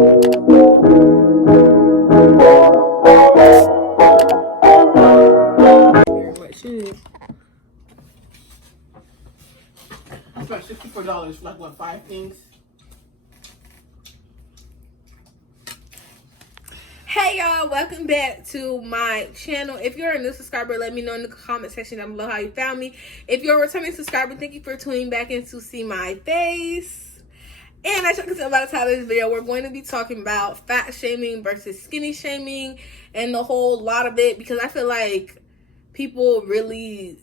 I spent $64 for like what, 5 things? Hey y'all, welcome back to my channel. If you're a new subscriber, let me know in the comment section down below how you found me. If you're a returning subscriber, thank you for tuning back in to see my face. And as you can tell by the title of this video, we're going to be talking about fat shaming versus skinny shaming and the whole lot of it, because I feel like people really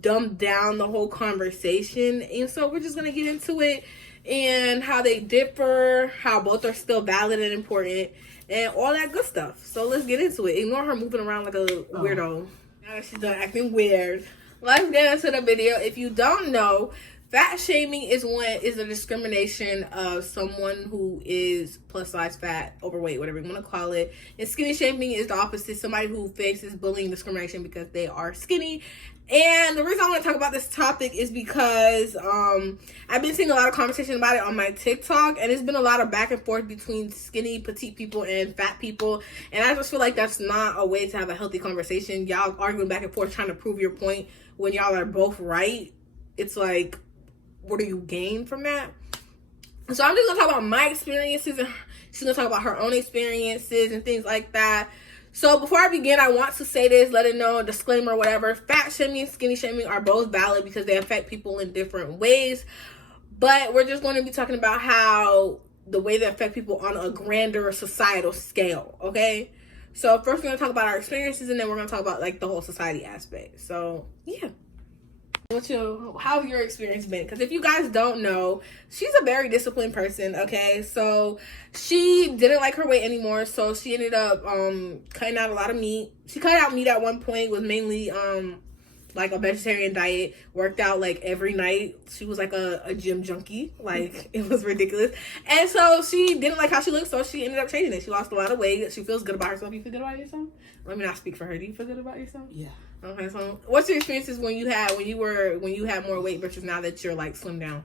dumb down the whole conversation. And so we're just going to get into it and how they differ, how both are still valid and important, and all that good stuff. So let's get into it. Ignore her moving around like a weirdo. Now that she's done acting weird, let's get into the video. If you don't know, fat shaming is a discrimination of someone who is plus size, fat, overweight, whatever you want to call it. And skinny shaming is the opposite, somebody who faces bullying, discrimination because they are skinny. And the reason I want to talk about this topic is because I've been seeing a lot of conversation about it on my TikTok, and it's been a lot of back and forth between skinny, petite people and fat people. And I just feel like that's not a way to have a healthy conversation. Y'all arguing back and forth trying to prove your point when y'all are both right. It's like, what do you gain from that? So I'm just gonna talk about my experiences, and she's gonna talk about her own experiences and things like that. So before I begin, I want to say this, let it know, disclaimer, whatever. Fat shaming and skinny shaming are both valid because they affect people in different ways. But we're just going to be talking about how the way they affect people on a grander societal scale, okay? So first we're going to talk about our experiences, and then we're going to talk about like the whole society aspect. So yeah. How's your experience been? Because if you guys don't know, she's a very disciplined person, okay? So she didn't like her weight anymore, so she ended up cutting out a lot of meat. She cut out meat at one point, was mainly like a vegetarian diet, worked out like every night. She was like a gym junkie, like it was ridiculous. And so she didn't like how she looked, so she ended up changing it. She lost a lot of weight. She feels good about herself. You feel good about yourself? Let me not speak for her. Do you feel good about yourself? Yeah. Okay, so what's your experiences when you had more weight versus now that you're like slimmed down?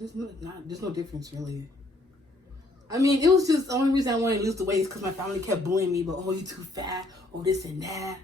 There's no difference really. I mean, it was just the only reason I wanted to lose the weight is because my family kept bullying me, but oh, you too fat, oh, this and that.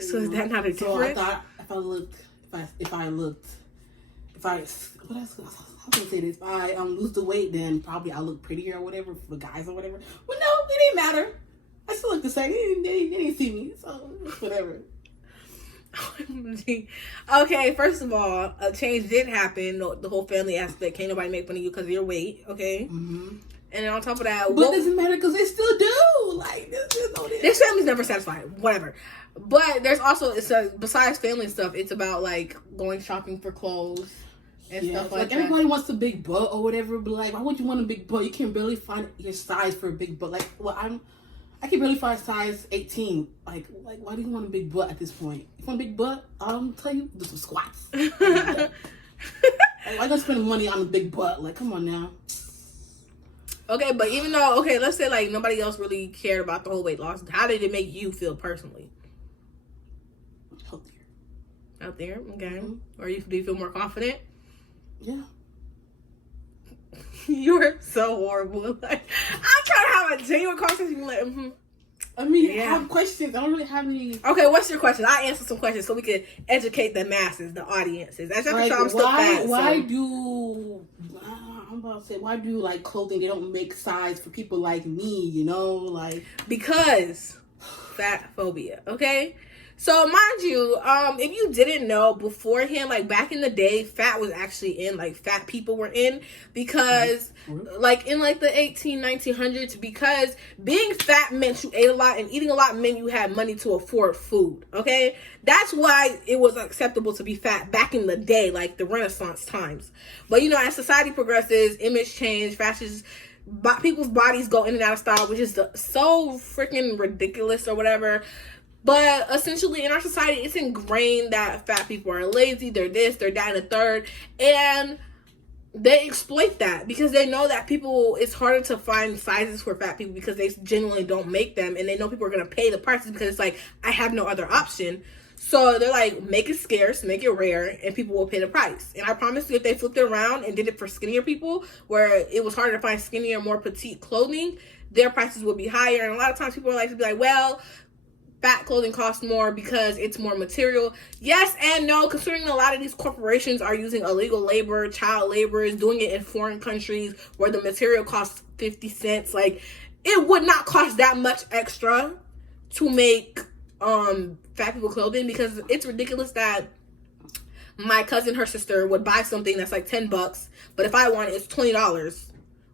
So is that not a difference? So I thought if I lose the weight, then probably I'll look prettier or whatever for the guys or whatever. Well, no, it didn't matter. I still look the same. They didn't see me, so whatever. Okay, first of all, a change did happen. The whole family aspect. Can't nobody make fun of you because of your weight, okay? Mm-hmm. And then on top of that, but it doesn't matter because they still do. Like this family's never satisfied. Whatever. But there's also besides family stuff, it's about like going shopping for clothes and stuff like that. Everybody wants a big butt or whatever, but like, why would you want a big butt? You can barely find your size for a big butt. Like, well, I can barely find size 18. Like, why do you want a big butt at this point? If you want a big butt, I'll tell you, do some squats. Like, why gonna spend money on a big butt? Like, come on now. Okay, but even though, let's say like nobody else really cared about the whole weight loss, how did it make you feel personally? Healthier. Out there, okay. Mm-hmm. Or do you feel more confident? Yeah. You're so horrible. Like, I'm trying to have a genuine conversation. Like, I mean, I have questions. I don't really have any. Okay, what's your question? I answer some questions so we can educate the masses, the audiences. As like, I'm still fat. Why do like clothing? They don't make size for people like me. You know, like because fat phobia. Okay. So mind you, if you didn't know beforehand, like back in the day, fat was actually in, like fat people were in because like in like the 1900s, because being fat meant you ate a lot, and eating a lot meant you had money to afford food. Okay. That's why it was acceptable to be fat back in the day, like the Renaissance times. But you know, as society progresses, image change, fashions, people's bodies go in and out of style, which is so freaking ridiculous or whatever. But essentially in our society, it's ingrained that fat people are lazy, they're this, they're that, and a third. And they exploit that because they know that it's harder to find sizes for fat people because they genuinely don't make them. And they know people are going to pay the prices because it's like, I have no other option. So they're like, make it scarce, make it rare, and people will pay the price. And I promise you, if they flipped it around and did it for skinnier people, where it was harder to find skinnier, more petite clothing, their prices would be higher. And a lot of times people like to be like, well, fat clothing costs more because it's more material. Yes and no, considering a lot of these corporations are using illegal labor, child labor, is doing it in foreign countries where the material costs 50 cents. Like, it would not cost that much extra to make fat people clothing, because it's ridiculous that my cousin, her sister, would buy something that's like $10, but if I want it, it's $20.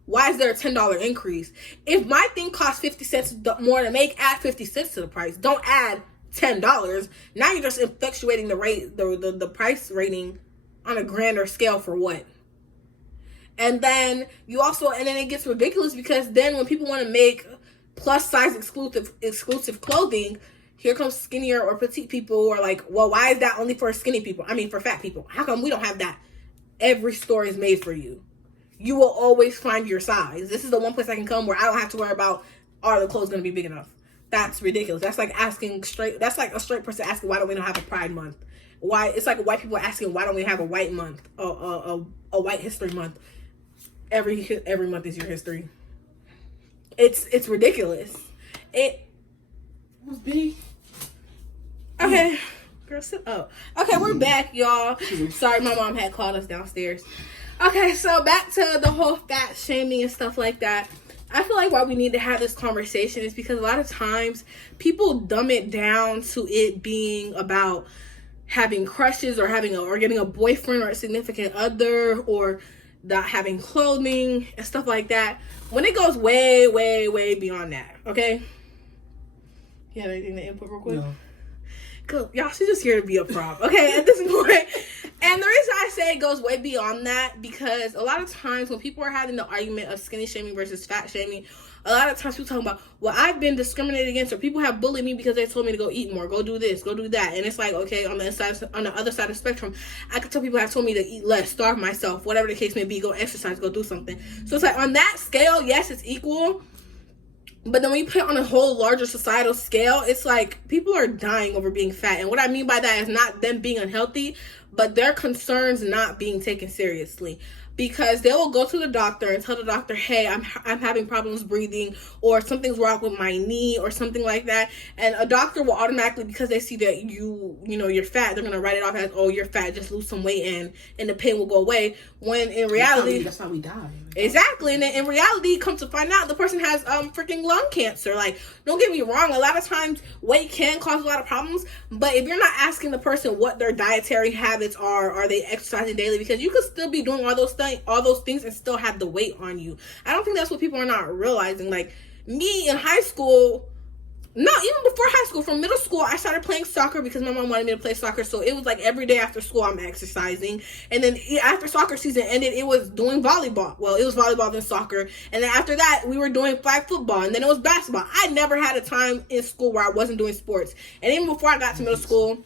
Why is there a $10 increase? If my thing costs 50 cents more to make, add 50 cents to the price. Don't add $10. Now you're just effectuating the rate, the price rating on a grander scale for what? And then it gets ridiculous, because then when people want to make plus size exclusive clothing, here comes skinnier or petite people who are like, well, why is that only for skinny people? I mean, for fat people. How come we don't have that? Every store is made for you. You will always find your size. This is the one place I can come where I don't have to worry about, are the clothes going to be big enough? That's ridiculous. That's like that's like a straight person asking, why don't we not have a Pride Month? Why? It's like white people asking, why don't we have a white month? A white history month. Every month is your history. It's ridiculous. It was big. Okay. Girl, sit up. Okay, we're back, y'all. Sorry, my mom had called us downstairs. Okay, so back to the whole fat shaming and stuff like that. I feel like why we need to have this conversation is because a lot of times people dumb it down to it being about having crushes or getting a boyfriend or a significant other, or not having clothing and stuff like that, when it goes way, way, way beyond that. Okay? You have anything to input real quick? No. Good. Y'all, she's just here to be a prop. Okay, at this point. And the reason I say it goes way beyond that, because a lot of times when people are having the argument of skinny shaming versus fat shaming, a lot of times people talking about, well, I've been discriminated against, or people have bullied me because they told me to go eat more, go do this, go do that. And it's like, okay, on the other side of the spectrum, I could tell people have told me to eat less, starve myself, whatever the case may be, go exercise, go do something. So it's like, on that scale, yes, it's equal. But then when you put it on a whole larger societal scale, it's like people are dying over being fat. And what I mean by that is not them being unhealthy, but their concerns not being taken seriously. Because they will go to the doctor and tell the doctor, hey, I'm having problems breathing, or something's wrong with my knee, or something like that. And a doctor will automatically, because they see that you're fat, they're going to write it off as, oh, you're fat, just lose some weight and the pain will go away. When in reality, that's how we die. Exactly. And then in reality, come to find out, the person has freaking lung cancer. Like, don't get me wrong, a lot of times weight can cause a lot of problems, but if you're not asking the person what their dietary habits are they exercising daily? Because you could still be doing all those things and still have the weight on you. I don't think that's what people are not realizing. Like, me in high school, no, even before high school, from middle school, I started playing soccer because my mom wanted me to play soccer. So it was like every day after school, I'm exercising. And then after soccer season ended, it was doing volleyball. Well, it was volleyball then soccer. And then after that, we were doing flag football. And then it was basketball. I never had a time in school where I wasn't doing sports. And even before I got to middle school,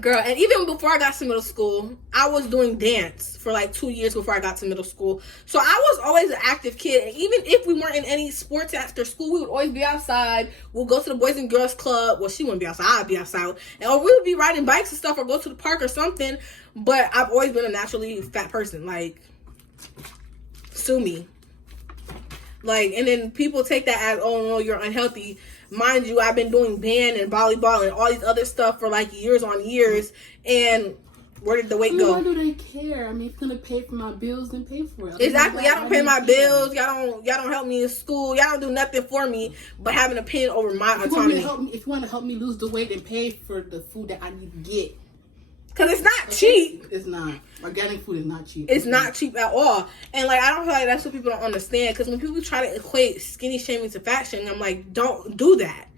girl, and even before I got to middle school, I was doing dance for like 2 years before I got to middle school. So I was always an active kid. And even if we weren't in any sports after school, we would always be outside. We'll go to the Boys and Girls Club. Well, she wouldn't be outside. I'd be outside. Or we would be riding bikes and stuff, or go to the park or something. But I've always been a naturally fat person. Like, sue me. Like, and then people take that as, oh no, you're unhealthy. Mind you, I've been doing band and volleyball and all these other stuff for like years on years. And where did the weight go? Why do they care? I mean, it's gonna pay for my bills, then pay for it. Exactly. Y'all don't pay my bills. Y'all don't help me in school. Y'all don't do nothing for me but having a pen over my autonomy. If you want to help me lose the weight, then pay for the food that I need to get. Because it's not cheap. It's not. Organic food is not cheap. It's not cheap at all. And like, I don't feel like that's what people don't understand. Because when people try to equate skinny shaming to fat shaming, I'm like, don't do that.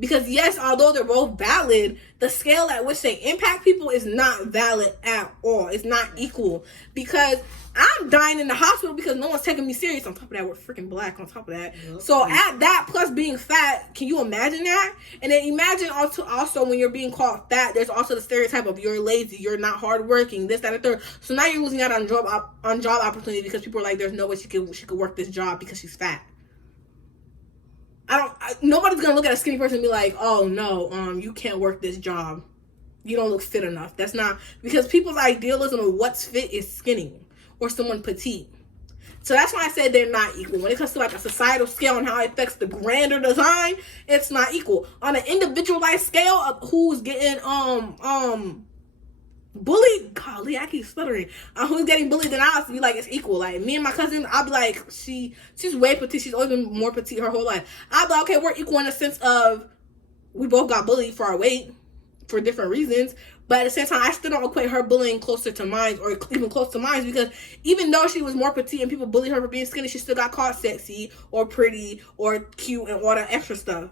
Because yes, although they're both valid, the scale at which they impact people is not valid at all. It's not equal. Because I'm dying in the hospital because no one's taking me serious. On top of that, we're freaking black on top of that. Yep. So at that, plus being fat, can you imagine that? And then imagine also when you're being called fat, there's also the stereotype of you're lazy, you're not hardworking, this, that, and third. So now you're losing out on job opportunity because people are like, there's no way she could work this job because she's fat. Nobody's gonna look at a skinny person and be like, oh no, you can't work this job. You don't look fit enough. That's not, because people's idealism of what's fit is skinny or someone petite. So that's why I said they're not equal. When it comes to like a societal scale and how it affects the grander design, it's not equal. On an individualized scale of who's getting bullied, golly, I keep stuttering. Who's getting bullied, then I'll be like, it's equal. Like me and my cousin, I'll be like, she's way petite. She's always been more petite her whole life. I'll be like, okay, we're equal in the sense of we both got bullied for our weight for different reasons. But at the same time, I still don't equate her bullying closer to mine or even close to mine, because even though she was more petite and people bullied her for being skinny, she still got called sexy or pretty or cute and all that extra stuff.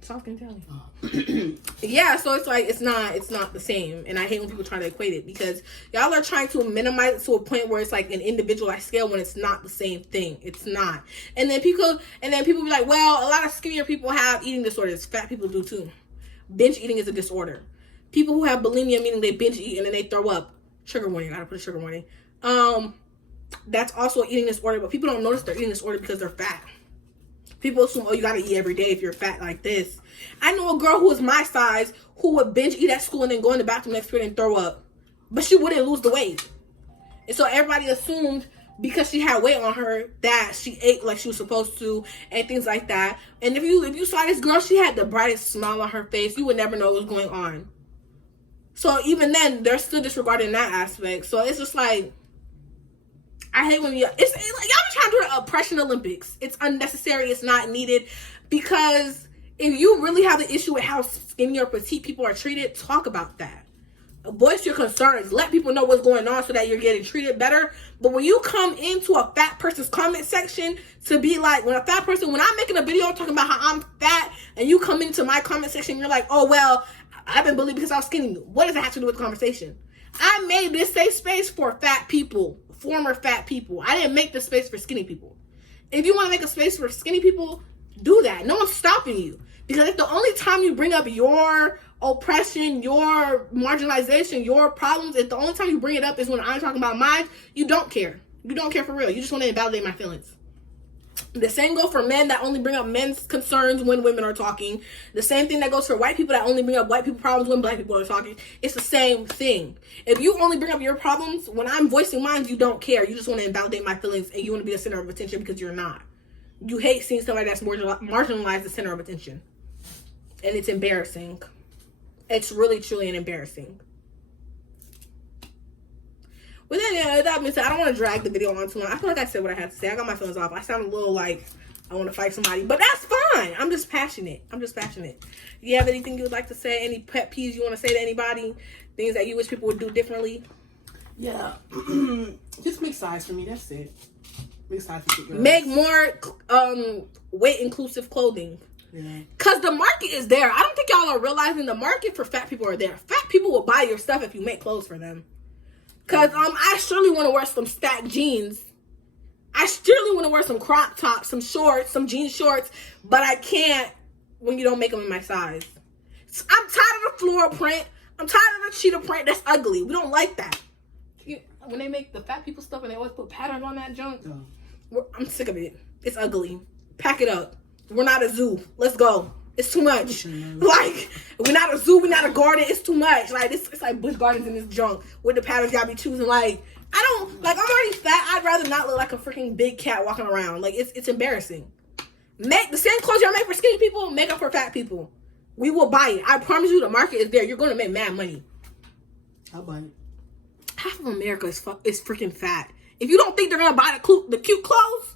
Soft and Italian. Yeah, so it's like it's not the same, and I hate when people try to equate it, because y'all are trying to minimize it to a point where it's like an individualized scale when it's not the same thing. It's not. And then people be like, well, a lot of skinnier people have eating disorders. Fat people do too. Binge eating is a disorder. People who have bulimia, meaning they binge eat and then they throw up. Trigger warning. I gotta put a trigger warning. That's also an eating disorder, but people don't notice they're eating disorder because they're fat. People assume, oh, you gotta eat every day if you're fat like this. I know a girl who was my size who would binge eat at school and then go in the bathroom next period and throw up. But she wouldn't lose the weight. And so everybody assumed because she had weight on her that she ate like she was supposed to and things like that. And if you saw this girl, she had the brightest smile on her face. You would never know what was going on. So even then, they're still disregarding that aspect. So it's just like, I hate when it's like, y'all be trying to do the oppression Olympics. It's unnecessary. It's not needed. Because if you really have an issue with how skinny or petite people are treated, talk about that. Voice your concerns. Let people know what's going on so that you're getting treated better. But when you come into a fat person's comment section to be like, when I'm making a video talking about how I'm fat, and you come into my comment section, you're like, oh, well, I've been bullied because I was skinny. What does that have to do with the conversation? I made this safe space for fat people, former fat people. I didn't make the space for skinny people. If you want to make a space for skinny people, do that. No one's stopping you. Because if the only time you bring up your oppression, your marginalization, your problems, if the only time you bring it up is when I'm talking about mine, you don't care. You don't care for real. You just want to invalidate my feelings. The same goes for men that only bring up men's concerns when women are talking. The same thing that goes for white people that only bring up white people problems when black people are talking. It's the same thing. If you only bring up your problems, when I'm voicing mine, you don't care. You just want to invalidate my feelings and you want to be the center of attention because you're not. You hate seeing somebody that's marginalized the center of attention. And it's embarrassing. It's really, truly embarrassing. With that being said, I don't want to drag the video on too long. I feel like I said what I had to say. I got my feelings off. I sound a little like I want to fight somebody, but that's fine. I'm just passionate. You have anything you would like to say? Any pet peeves you want to say to anybody? Things that you wish people would do differently? Yeah. Just make size for me. That's it. Make size for girls. Make more weight inclusive clothing. Yeah. Cause the market is there. I don't think y'all are realizing the market for fat people are there. Fat people will buy your stuff if you make clothes for them. Cause I surely want to wear some stacked jeans. I surely want to wear some crop tops, some shorts, some jean shorts, but I can't when you don't make them in my size. I'm tired of the floral print. I'm tired of the cheetah print. That's ugly. We don't like that. When they make the fat people stuff and they always put patterns on that junk, I'm sick of it. It's ugly. Pack it up. We're not a zoo. Let's go. It's too much. Like, we're not a zoo. We're not a garden. It's too much. Like, it's like Busch Gardens in this junk with the patterns y'all be choosing. Like, I'm already fat. I'd rather not look like a freaking big cat walking around. Like, it's embarrassing. Make the same clothes y'all make for skinny people, make them for fat people. We will buy it. I promise you the market is there. You're going to make mad money. I'll buy it. Half of America is freaking fat. If you don't think they're going to buy the cute clothes,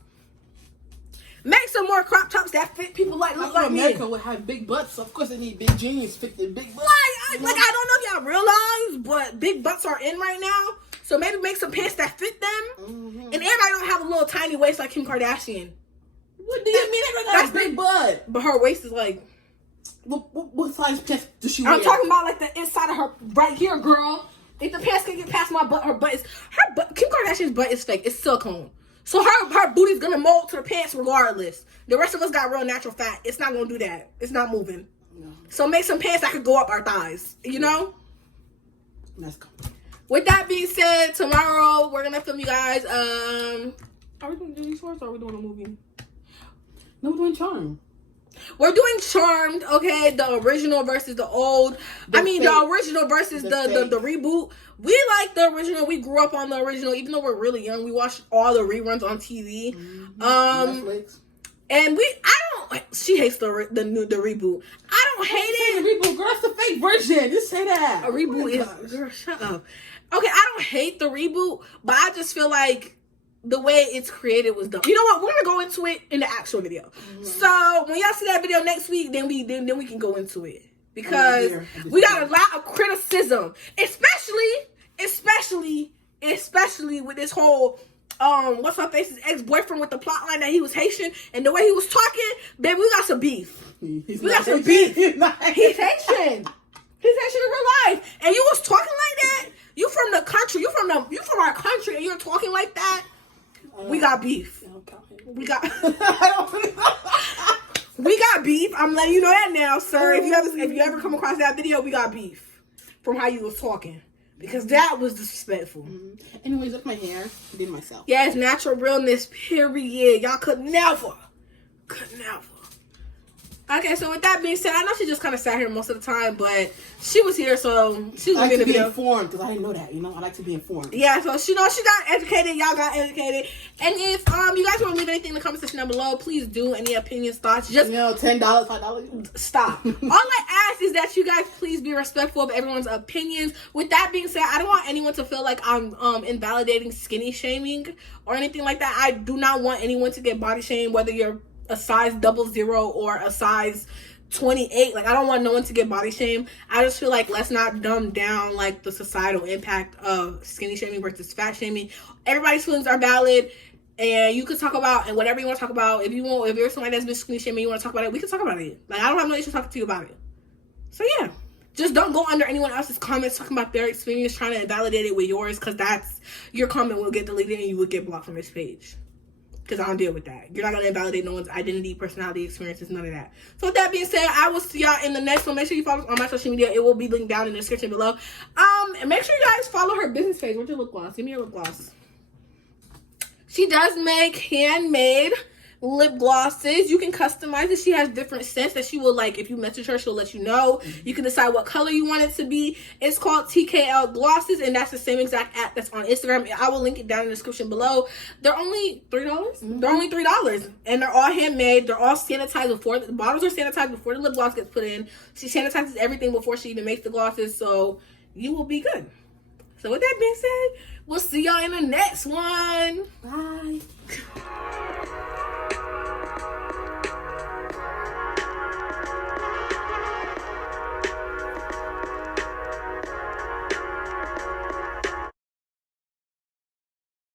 make some more crop tops that fit people like me. America would have big butts, so of course they need big jeans fit their big butts. I don't know if y'all realize, but big butts are in right now. So maybe make some pants that fit them. Mm-hmm. And everybody don't have a little tiny waist like Kim Kardashian. What do you mean that's big butt? But her waist is like... What size pants does she wear? I'm talking about like the inside of her right here, girl. If the pants can get past my butt, Kim Kardashian's butt is fake. It's silicone. So her booty's gonna mold to the pants regardless. The rest of us got real natural fat. It's not gonna do that. It's not moving. No. So make some pants that could go up our thighs. You know? Let's go. With that being said, tomorrow we're gonna film you guys. Are we gonna do these shorts or are we doing a movie? No, we're doing Charm. We're doing Charmed, okay? The original versus the old. The original versus the reboot. We like the original. We grew up on the original, even though we're really young. We watched all the reruns on TV. Netflix. And she hates the reboot. I don't hate it. The reboot, girl, that's the fake version. Just say that. A reboot is, girl, shut up. Okay, I don't hate the reboot, but I just feel like the way it's created was dumb. You know what? We're gonna go into it in the actual video. Mm-hmm. So when y'all see that video next week, then we can go into it, because we got a lot of criticism, especially with this whole what's my face's ex-boyfriend with the plot line that he was Haitian and the way he was talking. Baby, we got some beef. We got some beef. He's Haitian. He's Haitian in real life, and you was talking like that. You from the country. You from our country, and you're talking like that. We got beef. We got we got beef. I'm letting you know that now, sir. If you ever come across that video, we got beef from how you was talking, because that was disrespectful. Mm-hmm. Anyways, that's my hair. I did myself. Yeah, it's natural realness. Period. Y'all could never. Okay, so with that being said, I know she just kind of sat here most of the time, but she was here, so she was in the video. Informed, because I didn't know that. I like to be informed. Yeah, so she got educated. Y'all got educated. And if you guys want to leave anything in the comment section down below, please do. Any opinions, thoughts, just $10, $5. Stop. All I ask is that you guys please be respectful of everyone's opinions. With that being said, I don't want anyone to feel like I'm invalidating skinny shaming or anything like that. I do not want anyone to get body shamed, whether you're a size 00 or a size 28. Like, I don't want no one to get body shame. I just feel like let's not dumb down like the societal impact of skinny shaming versus fat shaming. Everybody's feelings are valid, and you can talk about and whatever you want to talk about. If you're somebody that's been skinny shaming, you want to talk about it, we can talk about it. Like, I don't have no issue talking to you about it. So yeah, just don't go under anyone else's comments talking about their experience, trying to invalidate it with yours, because that's your comment will get deleted and you will get blocked from this page. Because I don't deal with that. You're not going to invalidate no one's identity, personality, experiences, none of that. So with that being said, I will see y'all in the next one. Make sure you follow us on my social media. It will be linked down in the description below. And make sure you guys follow her business page. What's your lip gloss? Give me your lip gloss. She does make handmade lip glosses. You can customize it. She has different scents that she will, like, if you message her, she'll let you know. You can decide what color you want it to be. It's called TKL Glosses, and that's the same exact app that's on Instagram. I will link it down in the description below. They're only $3. Mm-hmm. They're only $3, and they're all handmade. They're all sanitized before the bottles are sanitized before the lip gloss gets put in. She sanitizes everything before she even makes the glosses, so you will be good. So with that being said, we'll see y'all in the next one. Bye.